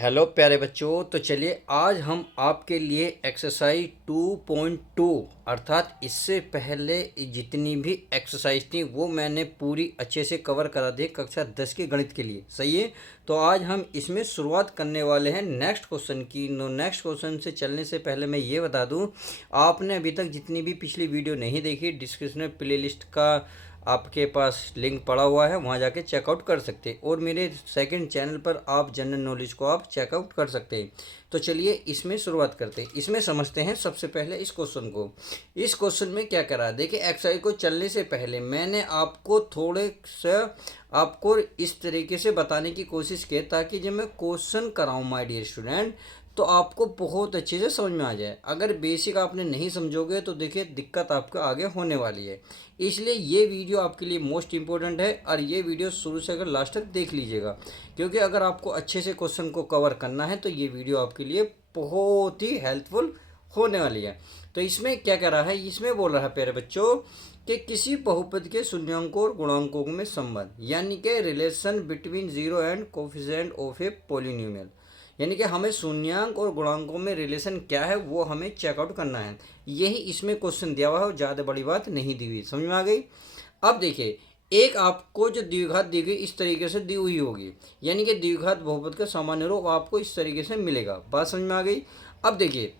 Hello प्यारे बच्चों। तो चलिए आज हम आपके लिए एक्सरसाइज 2.2 अर्थात इससे पहले जितनी भी एक्सरसाइज थी वो मैंने पूरी अच्छे से कवर करा दी कक्षा 10 के गणित के लिए। सही है। तो आज हम इसमें शुरुआत करने वाले हैं नेक्स्ट क्वेश्चन की। नेक्स्ट क्वेश्चन से चलने से पहले मैं ये बता दूं, आपने अभी तक जितनी भी पिछली वीडियो नहीं देखी डिस्क्रिप्शन में प्लेलिस्ट का आपके पास लिंक पड़ा हुआ है, वहाँ जाके चेकआउट कर सकते हैं। और मेरे सेकंड चैनल पर आप जनरल नॉलेज को आप चेकआउट कर सकते हैं। तो चलिए इसमें शुरुआत करते हैं। इसमें समझते हैं सबसे पहले इस क्वेश्चन को। इस क्वेश्चन में क्या करा, देखिए एक्सरसाइज को चलने से पहले मैंने आपको थोड़े सा आपको इस तरीके से बताने की कोशिश की ताकि जब मैं क्वेश्चन कराऊँ माय डियर स्टूडेंट तो आपको बहुत अच्छे से समझ में आ जाए। अगर बेसिक आपने नहीं समझोगे तो देखिए दिक्कत आपको आगे होने वाली है। इसलिए ये वीडियो आपके लिए मोस्ट इम्पोर्टेंट है और ये वीडियो शुरू से अगर लास्ट तक देख लीजिएगा, क्योंकि अगर आपको अच्छे से क्वेश्चन को कवर करना है तो ये वीडियो आपके लिए बहुत ही हेल्पफुल होने वाली है। तो इसमें क्या कह रहा है, इसमें बोल रहा है प्यारे बच्चों कि किसी बहुपद के शून्यांकों और गुणांकों में संबंध, यानी कि relation between zero and coefficient of a polynomial, यानी कि हमें शून्यांक और गुणांकों में रिलेशन क्या है वो हमें चेकआउट करना है। यही इसमें क्वेश्चन दिया हुआ है, ज़्यादा बड़ी बात नहीं दी हुई। समझ में आ गई। अब देखिए एक आपको जो द्विघात दी गई इस तरीके से दी हुई होगी, यानी कि द्विघात बहुपद का सामान्य रूप आपको इस तरीके से मिलेगा। बात समझ में आ गई। अब देखिए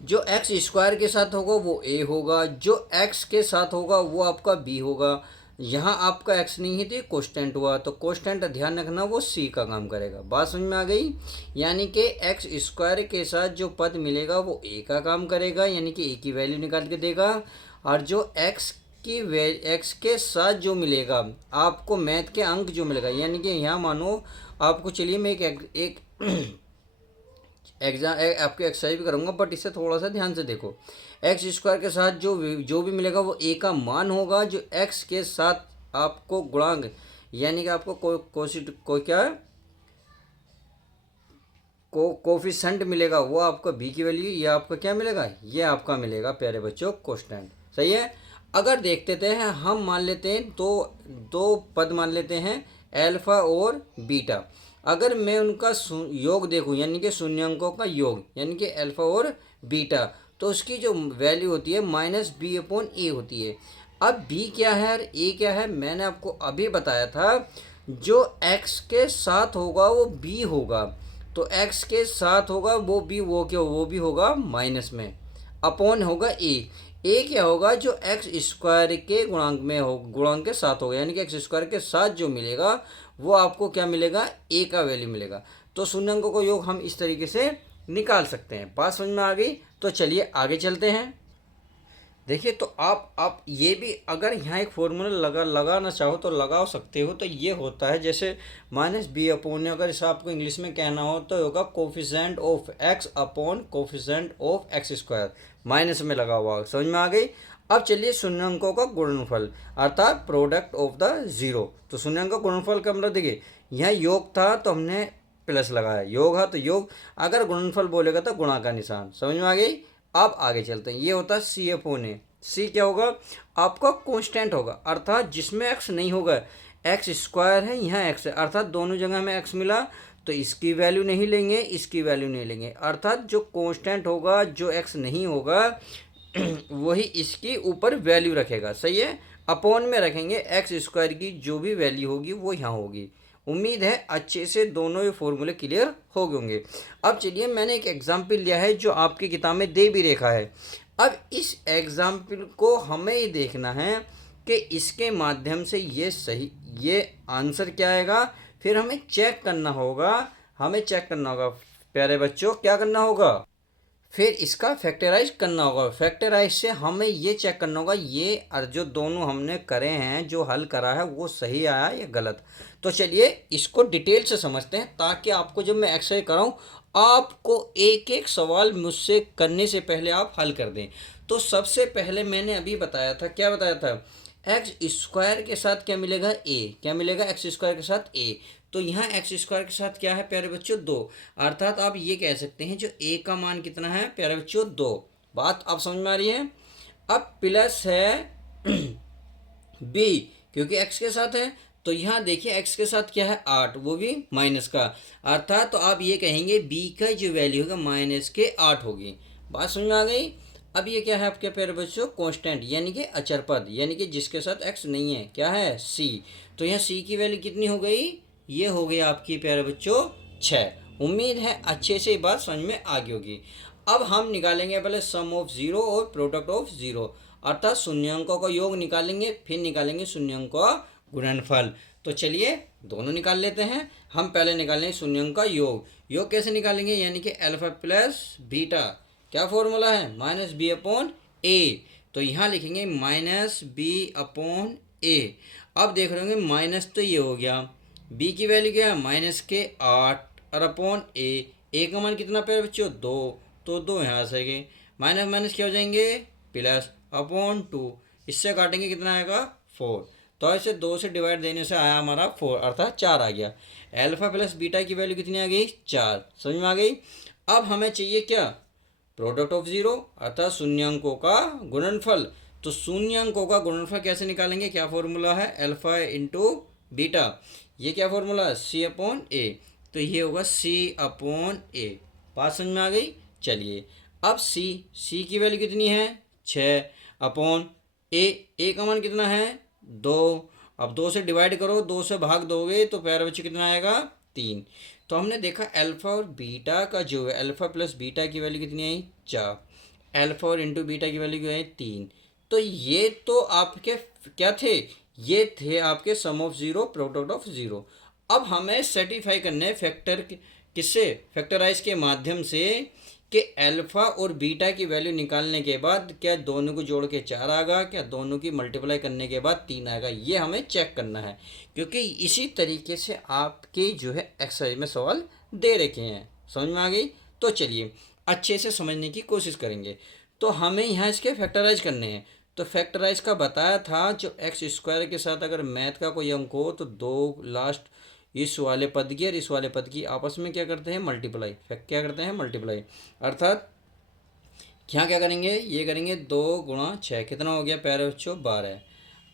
जो एक्स स्क्वायर के साथ होगा वो ए होगा, जो एक्स के साथ होगा वो आपका बी होगा। यहाँ आपका एक्स नहीं है तो ये कोस्टेंट हुआ, तो कोस्टेंट ध्यान रखना वो सी का काम करेगा। बात समझ में आ गई। यानी कि एक्स स्क्वायर के साथ जो पद मिलेगा वो ए का काम करेगा, यानी कि ए की वैल्यू निकाल के देगा। और जो एक्स के साथ जो मिलेगा आपको मैथ के अंक जो मिलेगा, यानी कि यहाँ मानो आपको, चलिए मैं एक एग्जाम आपके एक्सरसाइज भी करूँगा बट इसे थोड़ा सा ध्यान से देखो। एक्स स्क्वायर के साथ जो भी मिलेगा वो ए का मान होगा। जो एक्स के साथ आपको गुणांक, यानी कि आपको को क्या कोफिशेंट मिलेगा वो आपका बी की वैल्यू, ये आपका क्या मिलेगा, ये आपका मिलेगा प्यारे बच्चों कोस्टेंट। सही है। अगर देखते थे हम मान लेते हैं तो दो पद मान लेते हैं एल्फा और बीटा। अगर मैं उनका योग देखूं, यानी कि शून्यांकों का योग, यानी कि अल्फा और बीटा, तो उसकी जो वैल्यू होती है -b/a होती है। अब b क्या है और a क्या है मैंने आपको अभी बताया था। जो x के साथ होगा वो b होगा, तो x के साथ होगा वो b, वो क्या, वो भी होगा माइनस में, अपॉन होगा a क्या होगा, जो एक्स स्क्वायर के गुणांक में हो, गुणांक के साथ होगा, यानी कि एक्स स्क्वायर के साथ जो मिलेगा वो आपको क्या मिलेगा, ए का वैल्यू मिलेगा। तो शून्यांकों को योग हम इस तरीके से निकाल सकते हैं। बात समझ में आ गई। तो चलिए आगे चलते हैं। देखिए तो आप ये भी अगर यहाँ एक फॉर्मूला लगाना चाहो तो लगा सकते हो। तो ये होता है जैसे -b/, अगर इसे आपको इंग्लिश में कहना हो तो होगा coefficient of x upon coefficient of x square, minus में लगा हुआ। समझ में आ गई। अब चलिए शून्यांकों का गुणनफल अर्थात प्रोडक्ट ऑफ द जीरो। तो शून्यांकों का गुणनफल का मतलब देखिए यहाँ योग था तो हमने प्लस लगाया, योग है तो योग, अगर गुणनफल बोलेगा तो गुणा का निशान। समझ में आ गई। अब आगे चलते हैं। ये होता है C/A। सी क्या होगा, आपका कांस्टेंट होगा, अर्थात जिसमें एक्स नहीं होगा। एक्स स्क्वायर है, यहाँ एक्स है, अर्थात दोनों जगह में एक्स मिला तो इसकी वैल्यू नहीं लेंगे, इसकी वैल्यू नहीं लेंगे। अर्थात जो कांस्टेंट होगा, जो एक्स नहीं होगा वही इसके ऊपर वैल्यू रखेगा। सही है। अपॉन में रखेंगे, एक्स स्क्वायर की जो भी वैल्यू होगी वो यहाँ होगी। उम्मीद है अच्छे से दोनों ये फॉर्मूले क्लियर हो गए होंगे। अब चलिए मैंने एक एग्जाम्पल लिया है जो आपकी किताब में दे भी रखा है। अब इस एग्जाम्पल को हमें ये देखना है कि इसके माध्यम से ये सही, ये आंसर क्या आएगा, फिर हमें चेक करना होगा। प्यारे बच्चों क्या करना होगा, फिर इसका फैक्टराइज करना होगा। फैक्टराइज से हमें ये चेक करना होगा ये और जो दोनों हमने करे हैं, जो हल करा है वो सही आया या गलत। तो चलिए इसको डिटेल से समझते हैं ताकि आपको जब मैं एक्सरसाइज कराऊं आपको एक एक सवाल मुझसे करने से पहले आप हल कर दें। तो सबसे पहले मैंने अभी बताया था, क्या बताया था, एक्स स्क्वायर के साथ क्या मिलेगा, ए, क्या मिलेगा एक्स स्क्वायर के साथ ए। तो यहाँ एक्स स्क्वायर के साथ क्या है प्यारे बच्चों, 2, अर्थात आप ये कह सकते हैं जो ए का मान कितना है प्यारे बच्चों, 2। बात आप समझ में आ रही है। अब प्लस है बी, क्योंकि एक्स के साथ है तो यहाँ देखिए एक्स के साथ क्या है 8, वो भी माइनस का, अर्थात तो आप ये कहेंगे बी का जो वैल्यू होगा माइनस के 8 होगी। बात समझ में आ गई। अब ये क्या है आपके प्यारे बच्चों, कांस्टेंट यानी कि अचर पद, यानी कि जिसके साथ एक्स नहीं है, क्या है सी। तो यहाँ सी की वैल्यू कितनी हो गई, ये हो गई आपकी प्यारे बच्चों 6। उम्मीद है अच्छे से ये बात समझ में आ गई होगी। अब हम निकालेंगे पहले सम ऑफ ज़ीरो और प्रोडक्ट ऑफ ज़ीरो, अर्थात शून्यांकों का योग निकालेंगे, फिर निकालेंगे शून्यांकों का गुणनफल। तो चलिए दोनों निकाल लेते हैं। हम पहले निकालेंगे शून्यांक का योग। योग कैसे निकालेंगे, यानी कि अल्फा प्लस बीटा, क्या फॉर्मूला है माइनस बी अपॉन ए। तो यहाँ लिखेंगे माइनस बी अपॉन ए। अब देख रहे होंगे माइनस तो ये हो गया, बी की वैल्यू क्या है माइनस के 8 और अपॉन ए का मान कितना पे बच्चों 2, तो 2 यहाँ से गए, माइनस माइनस क्या हो जाएंगे प्लस अपॉन 2, इससे काटेंगे कितना आएगा 4। तो ऐसे 2 से डिवाइड देने से आया हमारा 4, अर्थात 4 आ गया। अल्फा प्लस बीटा की वैल्यू कितनी आ गई 4, समझ में आ गई। अब हमें चाहिए क्या, प्रोडक्ट ऑफ ज़ीरो, अर्थात शून्यांकों का गुणनफल। तो शून्यांकों का गुणनफल कैसे निकालेंगे, क्या फॉर्मूला है अल्फा इंटू बीटा, ये क्या फॉर्मूला है सी अपॉन ए। तो ये होगा सी अपॉन ए। बात समझ में आ गई। चलिए अब सी की वैल्यू कितनी है 6 अपॉन ए का मान कितना है 2। अब 2 से डिवाइड करो, 2 से भाग दोगे तो प्यारे बच्चे कितना आएगा 3। तो हमने देखा अल्फा और बीटा का जो है, अल्फा प्लस बीटा की वैल्यू कितनी आई 4, अल्फा और इंटू बीटा की वैल्यू क्या है 3। तो ये तो आपके क्या थे, ये थे आपके sum of zero product of zero. अब हमें सेटिफाई करने फैक्टर किससे, फैक्टराइज के माध्यम से, कि अल्फा और बीटा की वैल्यू निकालने के बाद क्या दोनों को जोड़ के 4 आएगा, क्या दोनों की मल्टीप्लाई करने के बाद 3 आएगा, ये हमें चेक करना है। क्योंकि इसी तरीके से आपके जो है एक्सरसाइज में सवाल दे रखे हैं, समझ में आ गई। तो चलिए अच्छे से समझने की कोशिश करेंगे। तो हमें यहाँ इसके फैक्टराइज करने हैं। तो फैक्टराइज का बताया था, जो एक्स स्क्वायर के साथ अगर मैथ का कोई अंक हो तो दो लास्ट इस वाले पद की और इस वाले पद की आपस में क्या करते हैं मल्टीप्लाई, क्या करते हैं मल्टीप्लाई, अर्थात यहाँ क्या करेंगे, ये करेंगे 2 × 6, कितना हो गया प्यारे बच्चों 12।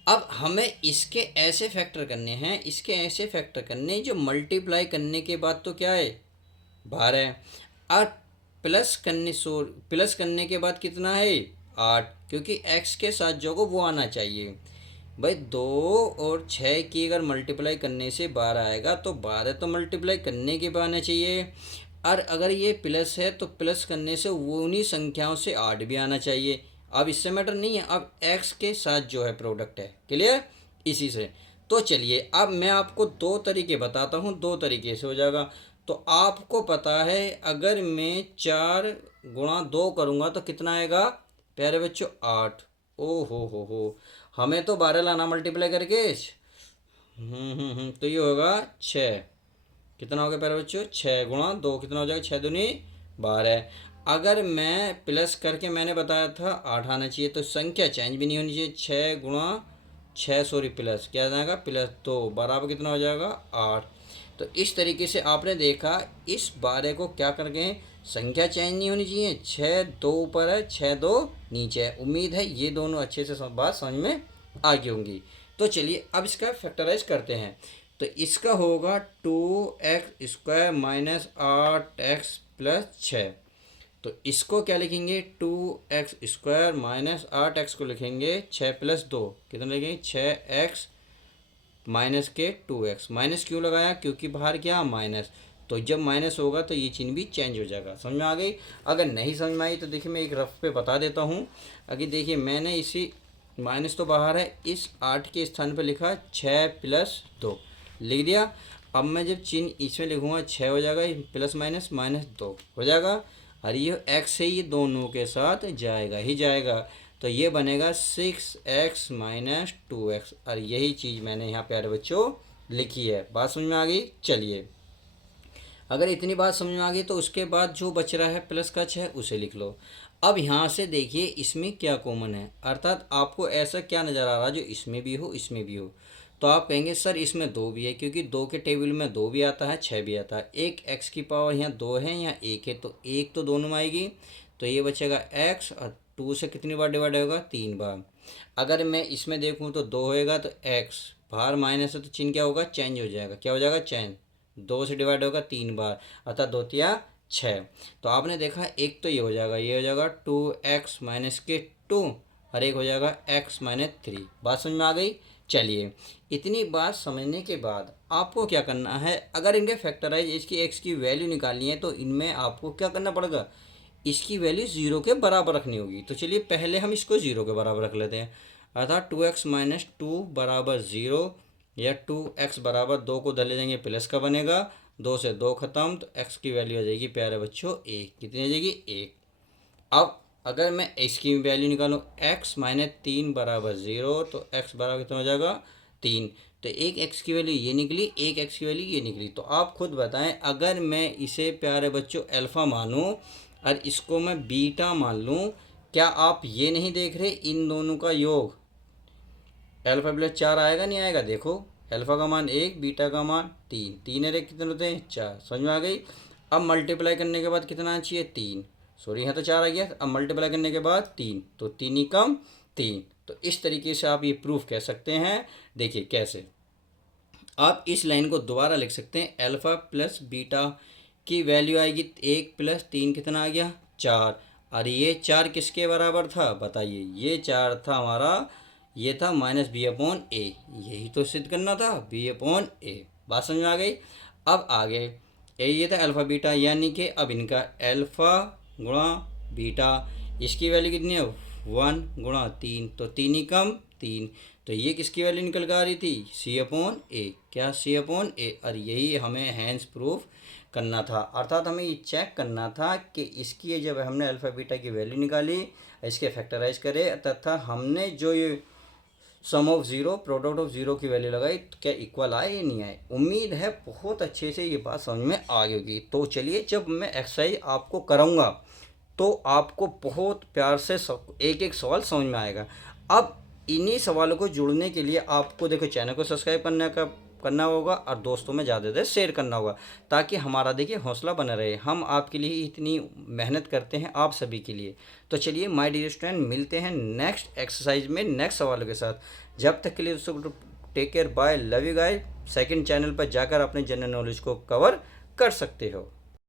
अब हमें इसके ऐसे फैक्टर करने हैं, इसके ऐसे फैक्टर करने जो मल्टीप्लाई करने के बाद तो क्या है 12, और प्लस करने के बाद कितना है 8, क्योंकि x के साथ जो को वो आना चाहिए। भाई 2 और 6 की अगर मल्टीप्लाई करने से 12 आएगा तो 12 तो मल्टीप्लाई करने के बाद आना चाहिए, और अगर ये प्लस है तो प्लस करने से वो उन्हीं संख्याओं से 8 भी आना चाहिए। अब इससे मैटर नहीं है, अब x के साथ जो है प्रोडक्ट है, क्लियर इसी से। तो चलिए अब मैं आपको 2 तरीके बताता हूँ, 2 तरीके से हो जाएगा। तो आपको पता है अगर मैं 4 × 2 करूँगा तो कितना आएगा प्यारे बच्चों 8। ओ हो, हमें तो 12 लाना मल्टीप्लाई करके। तो ये होगा 6, कितना हो गया प्यारे बच्चों 6 × 2 कितना हो जाएगा 6 दूनी 12। अगर मैं प्लस करके मैंने बताया था 8 आना चाहिए, तो संख्या चेंज भी नहीं होनी चाहिए, 6 × 6 सॉरी प्लस क्या जाएगा प्लस, तो बराबर कितना हो जाएगा 8। तो इस तरीके से आपने देखा इस 12 को क्या कर गए, संख्या चेंज नहीं होनी चाहिए, 6 2 ऊपर है 6 2 नीचे है। उम्मीद है ये दोनों अच्छे से बात समझ में आ गई होंगी। तो चलिए अब इसका फैक्टराइज करते हैं। तो इसका होगा 2x² माइनस 8x प्लस 6। तो इसको क्या लिखेंगे 2x² माइनस 8x को लिखेंगे 6 प्लस 2, कितना लिखेंगे 6x माइनस के 2x। माइनस क्यों लगाया, क्योंकि बाहर क्या माइनस, तो जब माइनस होगा तो ये चिन्ह भी चेंज हो जाएगा। समझ में आ गई। अगर नहीं समझ में आई तो देखिए मैं एक रफ पे बता देता हूँ। अगर देखिए मैंने इसी माइनस तो बाहर है, इस 8 के स्थान पर लिखा 6 प्लस 2 लिख दिया। अब मैं जब चिन्ह इसमें लिखूँगा 6 हो जाएगा, प्लस माइनस माइनस 2 हो जाएगा, और ये x से ये दोनों के साथ जाएगा ही जाएगा, तो ये बनेगा 6x माइनस 2x। और यही चीज़ मैंने यहाँ प्यारे बच्चों लिखी है। बात समझ में आ गई। चलिए अगर इतनी बात समझ में आ गई तो उसके बाद जो बच रहा है प्लस का 6 उसे लिख लो। अब यहाँ से देखिए इसमें क्या कॉमन है, अर्थात आपको ऐसा क्या नज़र आ रहा है जो इसमें भी हो इसमें भी हो। तो आप कहेंगे सर इसमें 2 भी है, क्योंकि 2 के टेबल में 2 भी आता है 6 भी आता है। एक x की पावर यहाँ 2 है यहाँ 1 है, तो 1 तो दोनों में आएगी, तो ये बचेगा x, और 2 से कितनी बार डिवाइड होगा 3 बार। अगर मैं इसमें देखूँ तो 2 होएगा तो x बाहर माइनस है तो चिन्ह क्या होगा, चेंज हो जाएगा। क्या हो जाएगा, चेंज। 2 से डिवाइड होगा 3 बार, अर्थात 2 तिया 6। तो आपने देखा एक तो ये हो जाएगा, ये हो जाएगा 2x माइनस के 2, और एक हो जाएगा x माइनस 3। बात समझ में आ गई। चलिए, इतनी बात समझने के बाद आपको क्या करना है, अगर इनके फैक्टराइज इसकी x की वैल्यू निकालनी है तो इनमें आपको क्या करना पड़ेगा, इसकी वैल्यू ज़ीरो के बराबर रखनी होगी। तो चलिए पहले हम इसको ज़ीरो के बराबर रख लेते हैं, अर्थात 2x माइनस 2 बराबर ज़ीरो, या 2x बराबर 2 को धर ले जाएंगे प्लस का बनेगा, 2 से 2 खत्म, तो x की वैल्यू आ जाएगी प्यारे बच्चों 1। कितनी आ जाएगी, 1। अब अगर मैं इसकी वैल्यू निकालूं, x माइनस 3 बराबर 0, तो x बराबर कितना हो जाएगा, 3। तो एक x की वैल्यू ये निकली, एक x की वैल्यू ये निकली। तो आप खुद बताएं, अगर मैं इसे प्यारे बच्चों अल्फ़ा मानूं और इसको मैं बीटा मान लूं, क्या आप ये नहीं देख रहे इन दोनों का योग अल्फ़ा प्लस 4 आएगा नहीं आएगा। देखो, अल्फ़ा का मान 1, बीटा का मान 3, 3 और 1 कितने होते हैं, 4। समझ में आ गई। अब मल्टीप्लाई करने के बाद कितना आना चाहिए, 3। सॉरी, यहाँ तो 4 आ गया। अब मल्टीप्लाई करने के बाद 3, तो 3 ही कम 3। तो इस तरीके से आप ये प्रूफ कह सकते हैं। देखिए कैसे, आप इस लाइन को दोबारा लिख सकते हैं, अल्फ़ा प्लस बीटा की वैल्यू आएगी 1 प्लस 3 कितना आ गया, 4। और ये 4 किसके बराबर था बताइए, ये 4 था हमारा, ये था माइनस बी अपॉन ए। यही तो सिद्ध करना था, बी अपॉन ए। बात समझ में आ गई। अब आगे ये था अल्फ़ा बीटा, यानी कि अब इनका अल्फ़ा गुणा बीटा, इसकी वैल्यू कितनी है, 1 गुणा 3, तो 3 ही कम 3। तो ये किसकी वैल्यू निकल कर आ रही थी, सी अपॉन ए। क्या, सी अपॉन ए। और यही हमें हैंस प्रूफ करना था, अर्थात हमें ये चेक करना था कि इसकी जब हमने अल्फ़ा बीटा की वैल्यू निकाली, इसके फैक्टराइज करे, तथा हमने जो ये sum of zero, product of zero की वैल्यू लगाई, तो क्या इक्वल आए या नहीं आए। उम्मीद है बहुत अच्छे से ये बात समझ में आ गई होगी। तो चलिए, जब मैं एक्सरसाइज आपको कराऊंगा तो आपको बहुत प्यार से एक एक सवाल समझ में आएगा। अब इन्हीं सवालों को जुड़ने के लिए आपको देखो चैनल को सब्सक्राइब करना होगा और दोस्तों में ज़्यादा से शेयर करना होगा, ताकि हमारा देखिए हौसला बना रहे। हम आपके लिए इतनी मेहनत करते हैं आप सभी के लिए। तो चलिए माय डियर स्टूडेंट, मिलते हैं नेक्स्ट एक्सरसाइज में नेक्स्ट सवालों के साथ। जब तक के लिए दोस्तों take care, bye, love you guys. Second channel पर जाकर अपने जनरल नॉलेज को कवर कर सकते हो।